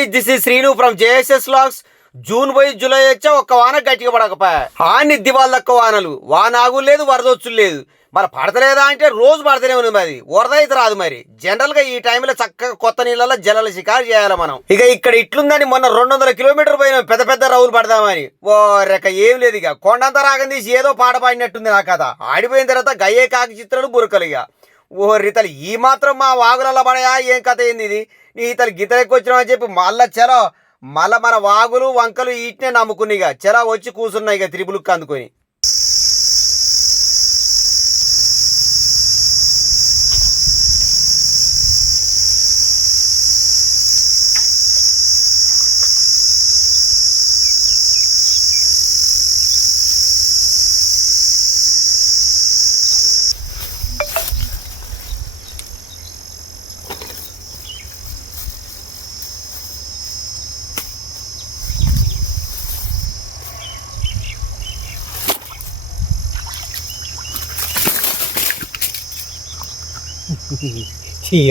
Guys this is Srinu from JSS vlogs. June పోయి July వచ్చా ఒక్క వాన గట్టిగా పడకపోయా. ఆని దివాళ్ళ తక్కువ వానలు, వానాగు లేదు వరదొచ్చు లేదు. మరి పడతలేదా అంటే రోజు పడతనే ఉంది. మరి వరద అయితే రాదు. మరి జనరల్ గా ఈ టైంలో చక్కగా కొత్త నీళ్ళలో జలల షికారు చేయాలి మనం. ఇక ఇక్కడ ఇట్లుందని మొన్న 200 కిలోమీటర్ పోయిన పెద్ద పెద్ద రౌలు పడదామని ఓ రెక్క ఏం లేదు. ఇక కొండంతా రాగం తీసి ఏదో పాట పాడినట్టుంది నా కథ. ఆడిపోయిన తర్వాత గయ్యే కాకి చిత్రాలు బురకలు. ఇక ఓ రీతలు ఈ మాత్రం మా వాగులలో పడయా ఏం కథ ఏంది ఇది. నీ ఇతలు గితలెక్కి వచ్చినామని చెప్పి మళ్ళా చలో మళ్ళా మన వాగులు వంకలు ఈటనే నమ్ముకుని ఇక చలా వచ్చి కూర్చున్నాయి ఇక త్రిపులుక్కు అందుకొని.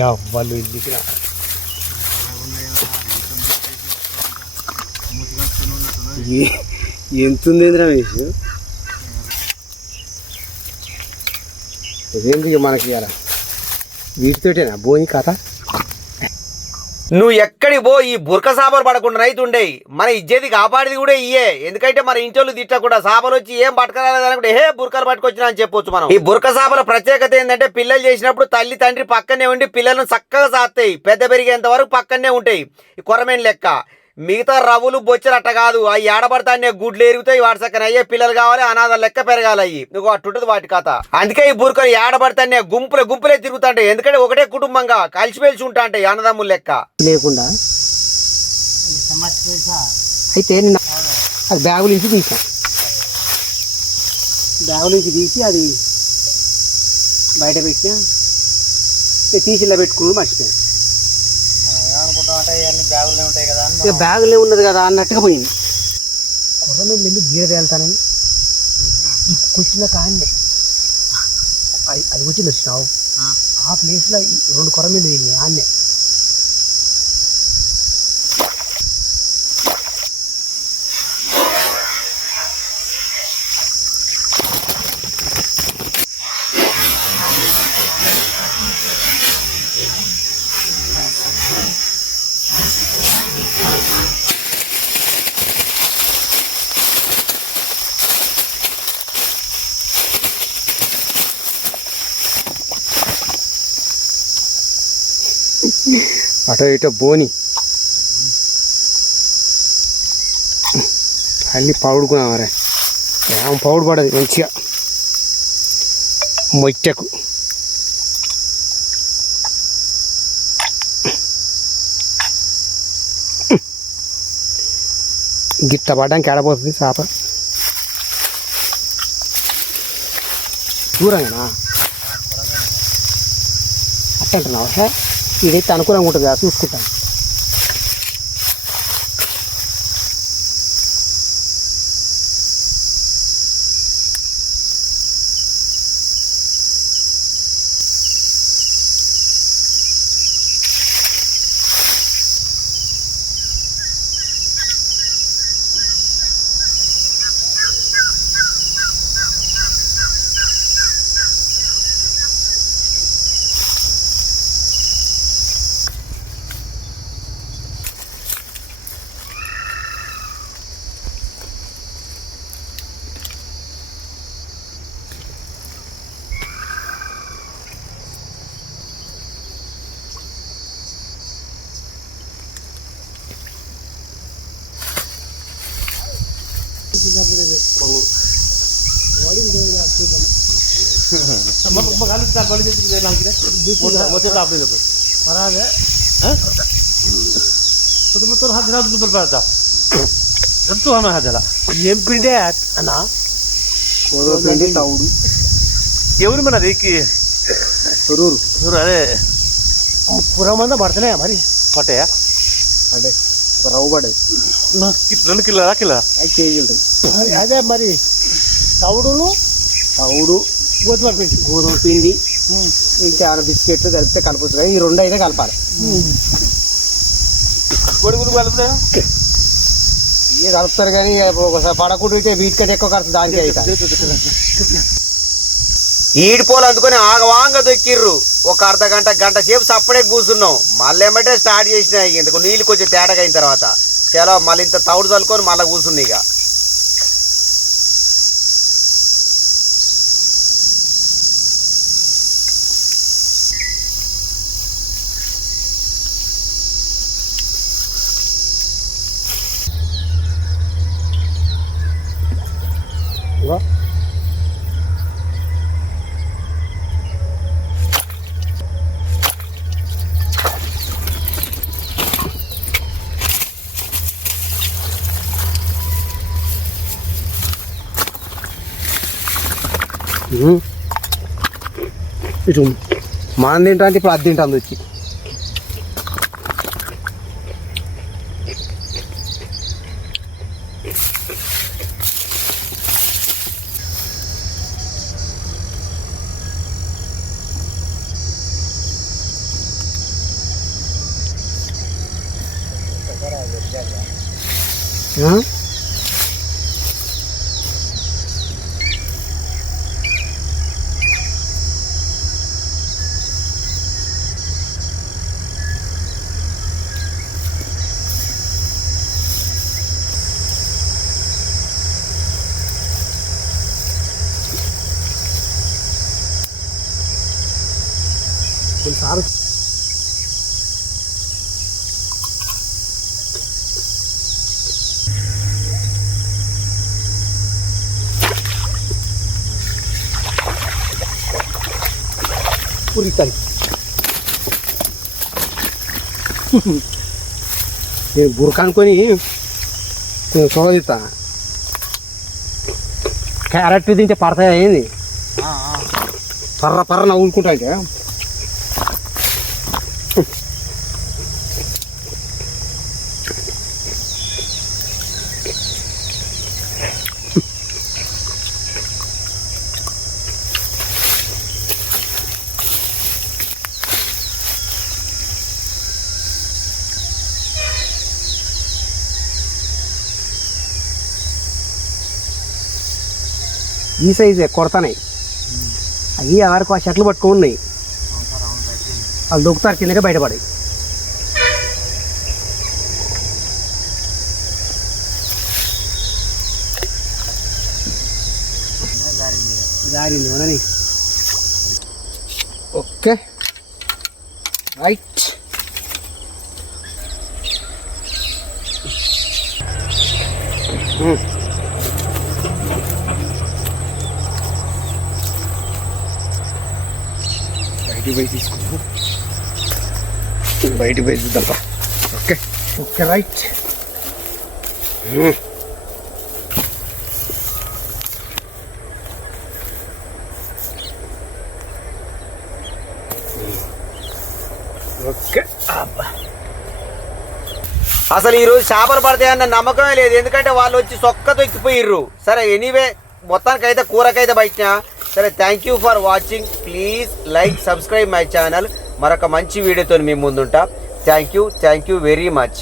అవ్వాలి ఎంతుంది రమేష్ ఇదేందుకు మనకి అలా వీటితోటేనా బోని కథ. నువ్వు ఎక్కడికి పో ఈ బురక సాపలు పడకుండా రైతుండేవి. మన ఇజ్జేది కాపాడిది కూడా ఇయ్యే. ఎందుకంటే మన ఇంట్లో తిట్టకుండా సాపలు వచ్చి ఏం పట్టుకురాలేదనుకుంటే హే బురకలు పట్టుకొచ్చినా అని చెప్పొచ్చు మనం. ఈ బురక సాపల ప్రత్యేకత ఏంటంటే పిల్లలు చేసినప్పుడు తల్లి తండ్రి పక్కనే ఉండి పిల్లలను చక్కగా సాస్తాయి. పెద్ద పెరిగేంత వరకు పక్కనే ఉంటాయి. ఈ కొరమేని లెక్క. మిగతా రవ్వులు బొచ్చలు అట్ట కాదు. అవి ఏడబడతానే గుడ్లు ఎరుగుతాయి. వాటి చక్కన అయ్యే పిల్లలు కావాలి. అనాథాలు లెక్క పెరగాలి. అయ్యి నువ్వు అట్టుంటది వాటి కథ. అందుకే ఈ బురకలు ఏడబడతానే గుంపులే తిరుగుతుంటాయి. ఎందుకంటే ఒకటే కుటుంబంగా కలిసిమెలిసి ఉంటా అంటే అన్నదమ్ములు లెక్క లేకుండా. అయితే అది బ్యాగుల నుంచి తీసా. బ్యాగుల నుంచి తీసి అది బయట పెట్టినా తీసి ఇలా పెట్టుకుని మర్చిపోయాను. ఇక బ్యాగులే ఉన్నది కదా అన్నట్టుగా పోయింది. కుర్ర మీద వెళ్ళి గీర వెళ్తానని ఈ కొట్టిన కానీ అది వచ్చింది స్టవ్ ఆ ప్లేస్లో 2 కొర్ర మీద వెళ్ళి ఆన్నే అటో ఇటో బోని అన్నీ పౌడుకున్నాం. రే ఏం పౌడు పడదు మంచిగా మొట్టకు. గిట్ట పడ్డానికి ఏడపోతుంది చేప. దూరంగానా అట్టంటున్నావా? ఇదైతే అనుకూలంగా ఉంటుంది కదా చూసుకుంటాను. ఏం పిండి అన్నా పిండి తౌడు ఎవరు మనది అదే పురమంతా పడుతున్నాయా మరి పట్టయా అంటే రవ్వు పడేది 2 కిలోలా కేజీ ఉంటుంది. అదే మరి తౌడు గోధుమ పిండి ఇంకా బిస్కెట్లు కలిపితే కలపచ్చు. ఈ 2 అయితే కలపాలి. కొడుకులు కలుపుతారు ఏ కలుపుతారు కానీ ఒకసారి పడకుంటుంటే వీటికంటే ఎక్కువ ఖర్చు దానికే అవుతుంది. ఈడిపోలు అందుకొని ఆగవాంగ దొక్కిర్రు. ఒక అర్ధ గంట సేపు సప్పుడే కూర్చున్నాం. మళ్ళీ ఏమంటే స్టార్ట్ చేసినా ఇంతకు నీళ్ళు కొంచెం తేటగా అయిన తర్వాత చాలా మళ్ళీ ఇంత తౌడు చల్లుకొని మళ్ళీ కూర్చుంది ఇక. ఇటు మనం తింటా అంటే ఇప్పుడు అది తింటాను వచ్చి. కొన్నిసార్లు పూరితాను నేను బురకానుకొని చూడదిస్తా. క్యారెట్ తింటే పడతాయి అయింది పర్ర నవ్వులుకుంటా అంటే ఈ సైజే కొడతాయి. అవి ఆరుకు ఆ షర్ట్లు పట్టుకొని ఉన్నాయి. వాళ్ళు దొక్కుతారు కిందకే బయటపడి. జారింది ఓకే రైట్. బయటికి పోయి తీసుకున్నాం. బయటికి పోయి చూద్దాం. Okay okay right. ఓకే అసలు ఈరోజు చేపలు పడతాయన్న నమ్మకమే లేదు. ఎందుకంటే వాళ్ళు వచ్చి సొక్క తొక్కిపోయిర్రు. సరే ఎనీవే మొత్తానికైతే కూరకైతే బయట. సరే thank you for watching. Please like subscribe my channel. మరొక మంచి వీడియోతో మీ ముందుంటా. Thank you very much.